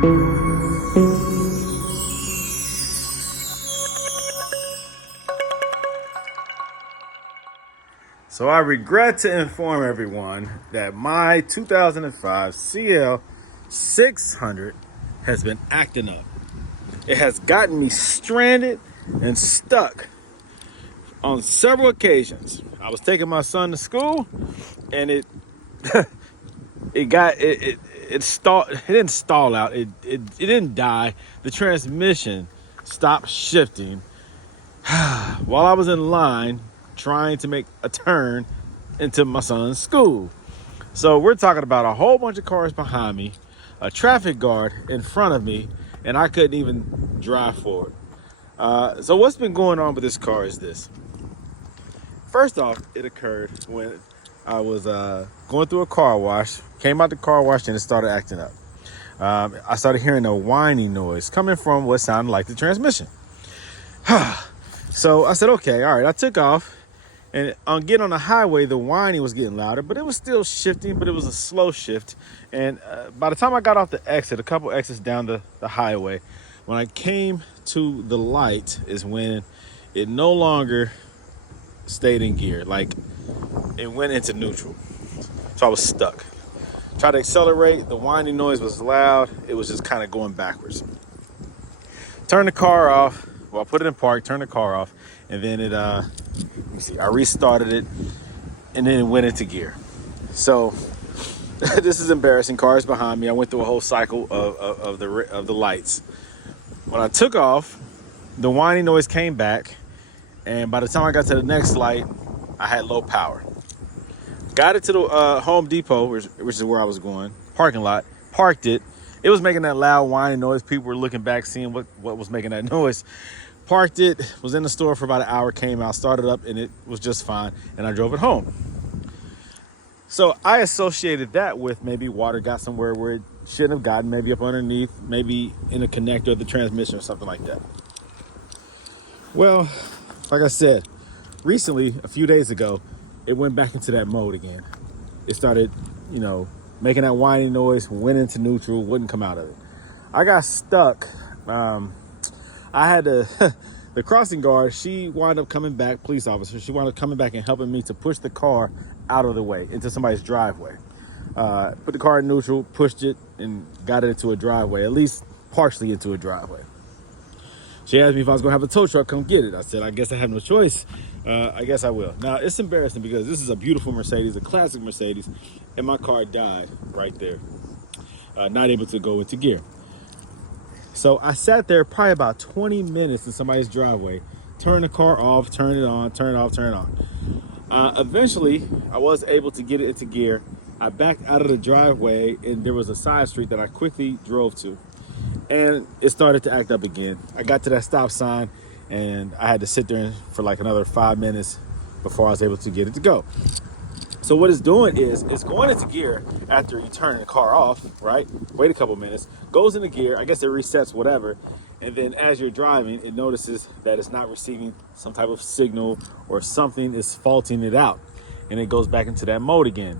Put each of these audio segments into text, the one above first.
So I regret to inform everyone that my 2005 CL600 has been acting up. It has gotten me stranded and stuck on several occasions. I was taking my son to school and it stalled. It didn't stall out. It didn't die. The transmission stopped shifting while I was in line trying to make a turn into my son's school. So we're talking about a whole bunch of cars behind me, a traffic guard in front of me, and I couldn't even drive forward. So what's been going on with this car is this. First off, it occurred when I was going through a car wash, came out the car wash and it started acting up. I started hearing a whining noise coming from what sounded like the transmission. So I said, okay, all right, I took off. And on getting on the highway, the whining was getting louder, but it was still shifting, but it was a slow shift. And by the time I got off the exit, a couple exits down the highway, when I came to the light is when it no longer stayed in gear. Like, it went into neutral. So I was stuck. Tried to accelerate. The whining noise was loud. It was just kind of going backwards. Turned the car off. Well, I put it in park, turned the car off, and then it, let me see, I restarted it, and then it went into gear. So this is embarrassing. Cars behind me. I went through a whole cycle of the lights. When I took off, the whining noise came back, and by the time I got to the next light, I had low power. Got it to the Home Depot, which is where I was going, parking lot, parked it. It was making that loud whining noise. People were looking back, seeing what was making that noise. Parked it, was in the store for about an hour, came out, started up, and it was just fine, and I drove it home. So I associated that with maybe water got somewhere where it shouldn't have gotten, maybe up underneath, maybe in a connector of the transmission or something like that. Well, like I said, recently, a few days ago, it went back into that mode again. It started, making that whining noise, went into neutral, wouldn't come out of it. I got stuck. I had to, the crossing guard, she wound up coming back, police officer, she wound up coming back and helping me to push the car out of the way into somebody's driveway. Put the car in neutral, pushed it, and got it into a driveway, at least partially into a driveway. She asked me if I was gonna have a tow truck come get it. I said, I guess I have no choice. I guess I will. Now, it's embarrassing because this is a beautiful Mercedes, a classic Mercedes, and my car died right there. Not able to go into gear. So I sat there probably about 20 minutes in somebody's driveway, turned the car off, turned it on, turn it off, turn it on. Eventually, I was able to get it into gear. I backed out of the driveway and there was a side street that I quickly drove to. And it started to act up again. I got to that stop sign and I had to sit there for like another 5 minutes before I was able to get it to go. So what it's doing is it's going into gear after you turn the car off, right? Wait a couple minutes, goes into gear. I guess it resets whatever. And then as you're driving, it notices that it's not receiving some type of signal or something is faulting it out. And it goes back into that mode again.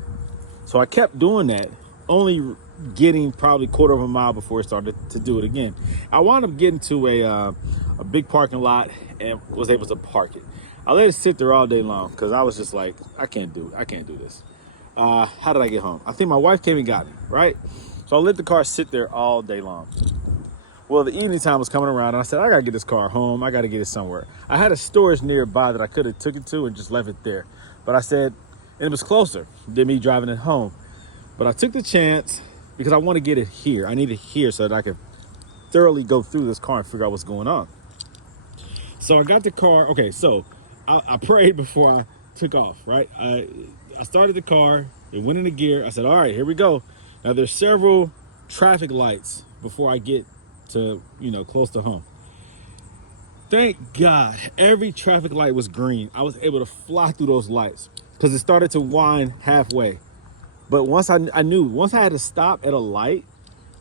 So I kept doing that, only getting probably quarter of a mile before it started to do it again. I wound up getting to a big parking lot and was able to park it. I let it sit there all day long because I was just like, I can't do this. How did I get home? I think my wife came and got me, right? So I let the car sit there all day long. Well, the evening time was coming around and I said, I gotta get this car home. I gotta get it somewhere. I had a storage nearby that I could have took it to and just left it there. But I said, and it was closer than me driving it home. But I took the chance because I want to get it here. I need it here so that I can thoroughly go through this car and figure out what's going on. So I got the car. Okay, so I prayed before I took off, right? I started the car, it went into gear. I said, all right, here we go. Now there's several traffic lights before I get to, close to home. Thank God, every traffic light was green. I was able to fly through those lights because it started to wind halfway. But once I knew, once I had to stop at a light,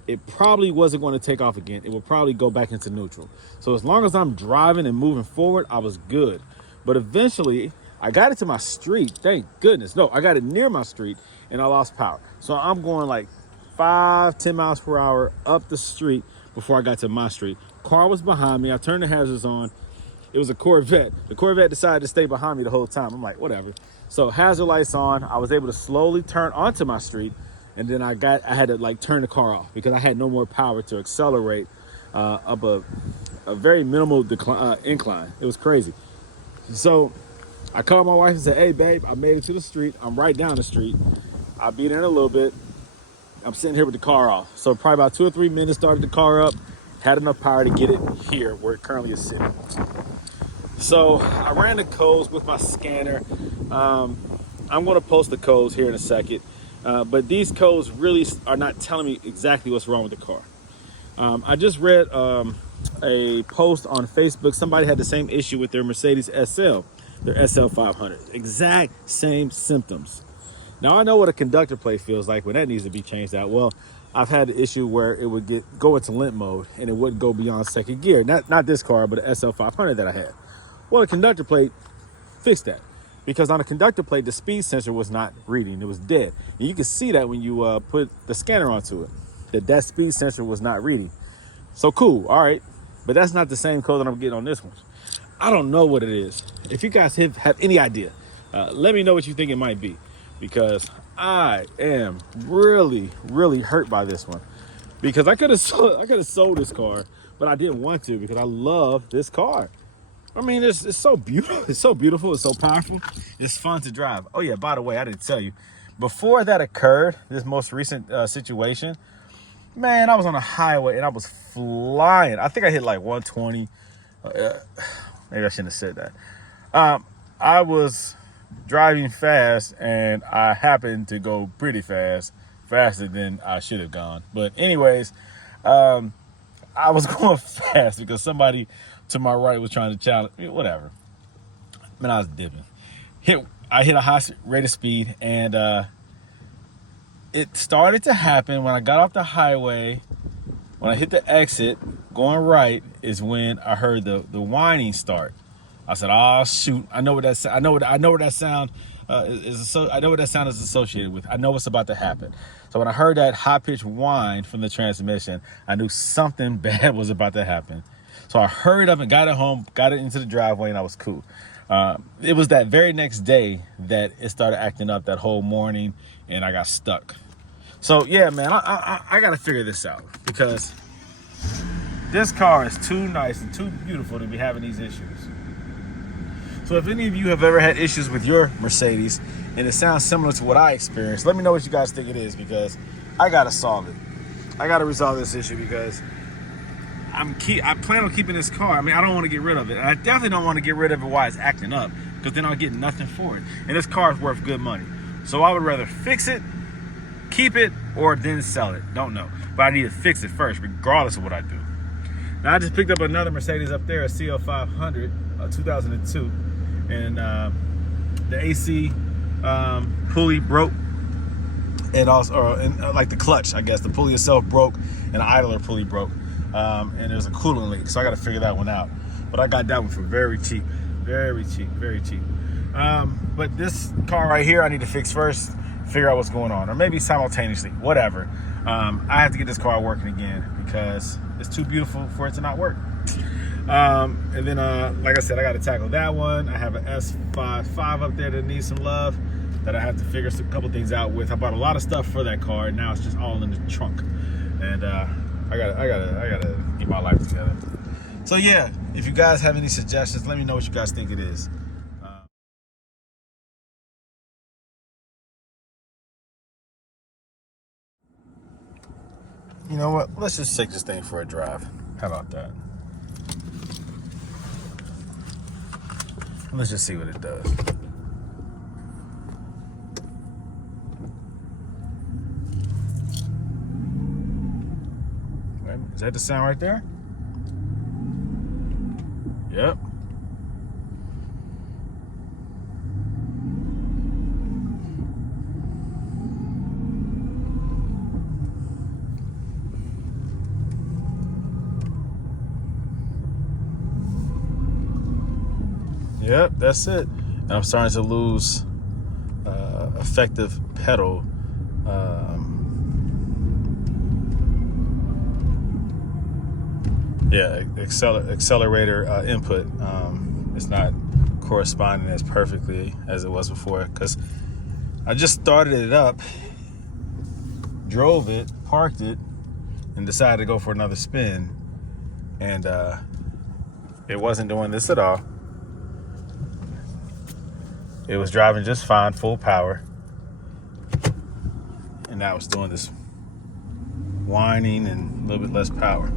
it probably wasn't going to take off again. It would probably go back into neutral. So as long as I'm driving and moving forward, I was good. But eventually, I got it to my street. Thank goodness. No, I got it near my street and I lost power. So I'm going like 5-10 miles per hour up the street before I got to my street. Car was behind me. I turned the hazards on. It was a Corvette. The Corvette decided to stay behind me the whole time. I'm like, whatever. So hazard lights on. I was able to slowly turn onto my street, and then I had to like turn the car off because I had no more power to accelerate up a very minimal incline. It was crazy. So I called my wife and said, hey, babe, I made it to the street. I'm right down the street. I'll be there in a little bit. I'm sitting here with the car off. So probably about 2 or 3 minutes, started the car up, had enough power to get it here where it currently is sitting. So I ran the codes with my scanner. I'm going to post the codes here in a second. But these codes really are not telling me exactly what's wrong with the car. I just read a post on Facebook. Somebody had the same issue with their Mercedes SL, their SL500. Exact same symptoms. Now I know what a conductor plate feels like when that needs to be changed out. Well, I've had the issue where it would go into limp mode and it wouldn't go beyond second gear. Not this car, but the SL500 that I had. Well, the conductor plate fixed that because on a conductor plate, the speed sensor was not reading. It was dead. And you can see that when you put the scanner onto it, that speed sensor was not reading. So cool. All right. But that's not the same code that I'm getting on this one. I don't know what it is. If you guys have any idea, let me know what you think it might be, because I am really, really hurt by this one. Because I could have sold this car, but I didn't want to because I love this car. I mean, it's so beautiful. It's so beautiful. It's so powerful. It's fun to drive. Oh yeah, by the way, I didn't tell you. Before that occurred, this most recent situation, man, I was on a highway and I was flying. I think I hit like 120. Maybe I shouldn't have said that. I was driving fast and I happened to go pretty fast, faster than I should have gone. But anyways, I was going fast because somebody to my right was trying to challenge me, whatever. Man, I was dipping. I hit a high rate of speed, and it started to happen when I got off the highway. When I hit the exit, going right, is when I heard the whining start. I said, "Oh shoot! I know what that sound. I know what that sound is. I know what that sound is associated with. I know what's about to happen." So when I heard that high-pitched whine from the transmission, I knew something bad was about to happen. So I hurried up and got it home, got it into the driveway, and I was cool. It was that very next day that it started acting up that whole morning, and I got stuck. So yeah, man, I got to figure this out because this car is too nice and too beautiful to be having these issues. So if any of you have ever had issues with your Mercedes and it sounds similar to what I experienced, let me know what you guys think it is, because I got to solve it. I got to resolve this issue because I plan on keeping this car. I mean, I don't want to get rid of it. And I definitely don't want to get rid of it while it's acting up, because then I'll get nothing for it. And this car is worth good money. So I would rather fix it, keep it, or then sell it. Don't know. But I need to fix it first, regardless of what I do. Now, I just picked up another Mercedes up there, a CL500, 2002. And the AC pulley broke. And also, like the clutch, I guess. The pulley itself broke, and the idler pulley broke. And there's a coolant leak, so I got to figure that one out. But I got that one for very cheap, very cheap, very cheap. But this car right here, I need to fix first, figure out what's going on, or maybe simultaneously, whatever. I have to get this car working again because it's too beautiful for it to not work. And then, like I said, I got to tackle that one. I have an S55 up there that needs some love that I have to figure a couple things out with. I bought a lot of stuff for that car, and now it's just all in the trunk. And I gotta get my life together. So yeah, if you guys have any suggestions, let me know what you guys think it is. You know what? Let's just take this thing for a drive. How about that? Let's just see what it does. Is that the sound right there? Yep. Yep, that's it. And I'm starting to lose effective pedal Yeah, accelerator input. It's not corresponding as perfectly as it was before, because I just started it up, drove it, parked it, and decided to go for another spin, and it wasn't doing this at all. It was driving just fine, full power, and now it's doing this whining and a little bit less power.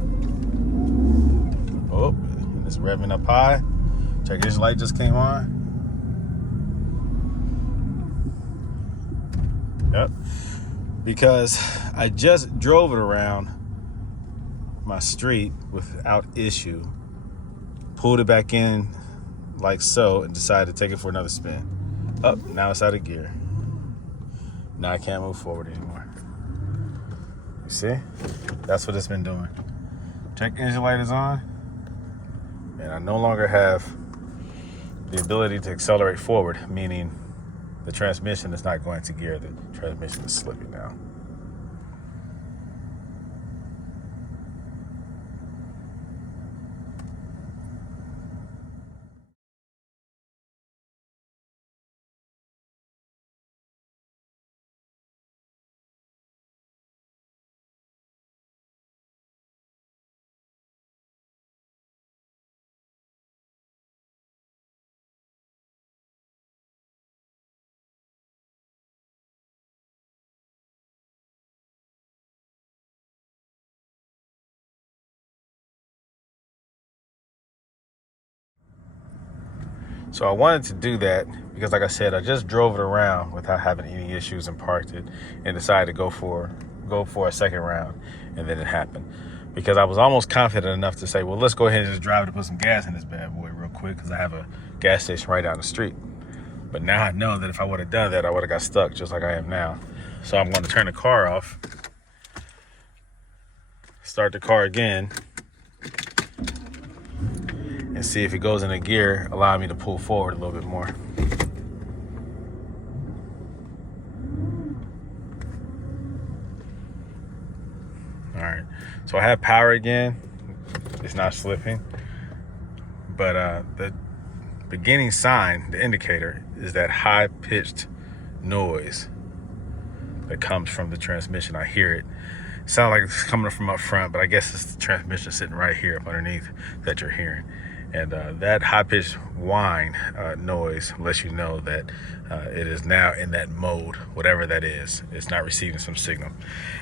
Oh, and it's revving up high. Check, this light just came on. Yep. Because I just drove it around my street without issue, pulled it back in like so, and decided to take it for another spin. Up, now it's out of gear. Now I can't move forward anymore. You see? That's what it's been doing. Check engine light is on, and I no longer have the ability to accelerate forward, meaning the transmission is not going to gear. The transmission is slipping now. So I wanted to do that because, like I said, I just drove it around without having any issues and parked it, and decided to go for a second round, and then it happened. Because I was almost confident enough to say, well, let's go ahead and just drive to put some gas in this bad boy real quick, because I have a gas station right down the street. But now I know that if I would have done that, I would have got stuck just like I am now. So I'm going to turn the car off, start the car again, and see if it goes into gear, allow me to pull forward a little bit more. All right, so I have power again. It's not slipping, but the beginning sign, the indicator, is that high-pitched noise that comes from the transmission. I hear it. Sounds like it's coming from up front, but I guess it's the transmission sitting right here up underneath that you're hearing. And that high-pitched whine noise lets you know that it is now in that mode, whatever that is. It's not receiving some signal.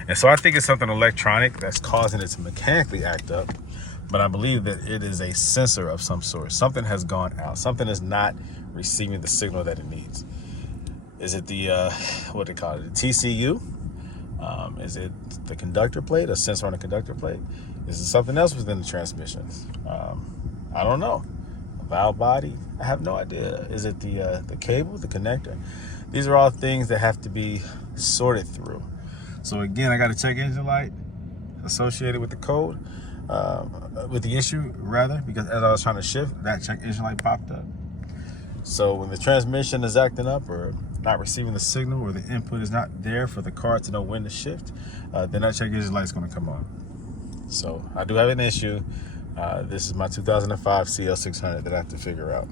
And so I think it's something electronic that's causing it to mechanically act up, but I believe that it is a sensor of some sort. Something has gone out. Something is not receiving the signal that it needs. Is it the, what do they call it, the TCU? Is it the conductor plate, a sensor on the conductor plate? Is it something else within the transmission? I don't know. A valve body? I have no idea. Is it the cable, the connector? These are all things that have to be sorted through. So again, I got to check engine light associated with the code, with the issue rather, because as I was trying to shift, that check engine light popped up. So when the transmission is acting up or not receiving the signal, or the input is not there for the car to know when to shift, then that check engine light is going to come on. So I do have an issue. This is my 2005 CL600 that I have to figure out.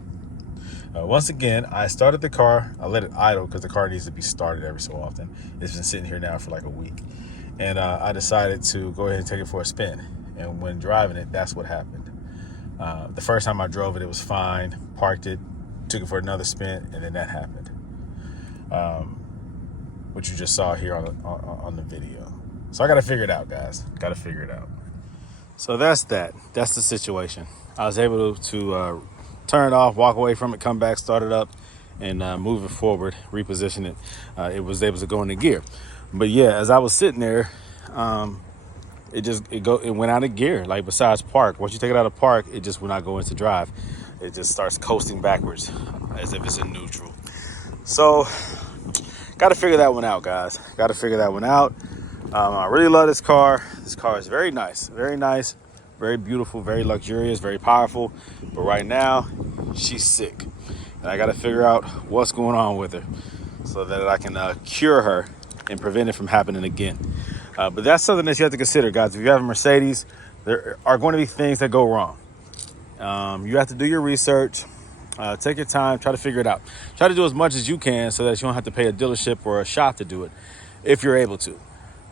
Once again, I started the car. I let it idle because the car needs to be started every so often. It's been sitting here now for like a week. And I decided to go ahead and take it for a spin. And when driving it, that's what happened. The first time I drove it, it was fine. Parked it, took it for another spin, and then that happened. Which you just saw here on the video. So I got to figure it out, guys. Got to figure it out. So that's that. That's the situation. I was able to turn it off, walk away from it, come back, start it up, and move it forward, reposition it. It was able to go into gear. But yeah, as I was sitting there, it went out of gear. Like besides park, once you take it out of park, it just will not go into drive. It just starts coasting backwards as if it's in neutral. So got to figure that one out, guys. Got to figure that one out. I really love this car. This car is very nice, very beautiful, very luxurious, very powerful. But right now, she's sick. And I got to figure out what's going on with her so that I can cure her and prevent it from happening again. But that's something that you have to consider, guys. If you have a Mercedes, There are going to be things that go wrong. You have to do your research, take your time, try to figure it out. Try to do as much as you can so that you don't have to pay a dealership or a shop to do it if you're able to.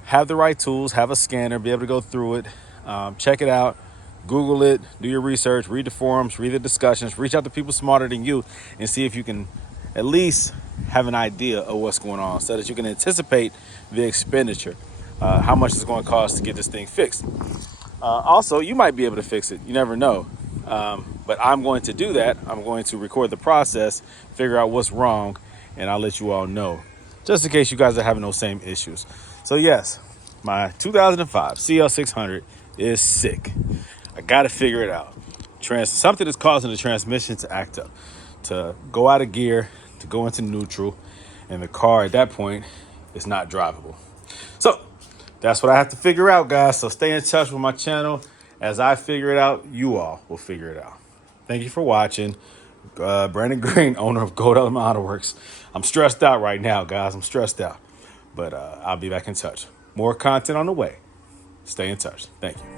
Have the right tools, have a scanner, be able to go through it, check it out, Google it, do your research, read the forums, read the discussions, reach out to people smarter than you and see if you can at least have an idea of what's going on so that you can anticipate the expenditure, how much it's going to cost to get this thing fixed. Also, you might be able to fix it. You never know. But I'm going to do that. I'm going to record the process, figure out what's wrong, and I'll let you all know, just in case you guys are having those same issues. So yes, my 2005 CL600 is sick. I got to figure it out. Something is causing the transmission to act up, to go out of gear, to go into neutral, and the car at that point is not drivable. So that's what I have to figure out, guys. So stay in touch with my channel. As I figure it out, you all will figure it out. Thank you for watching. Brandon Green, owner of Goldelementautoworks. I'm stressed out right now, guys. I'm stressed out. But I'll be back in touch. More content on the way. Stay in touch. Thank you.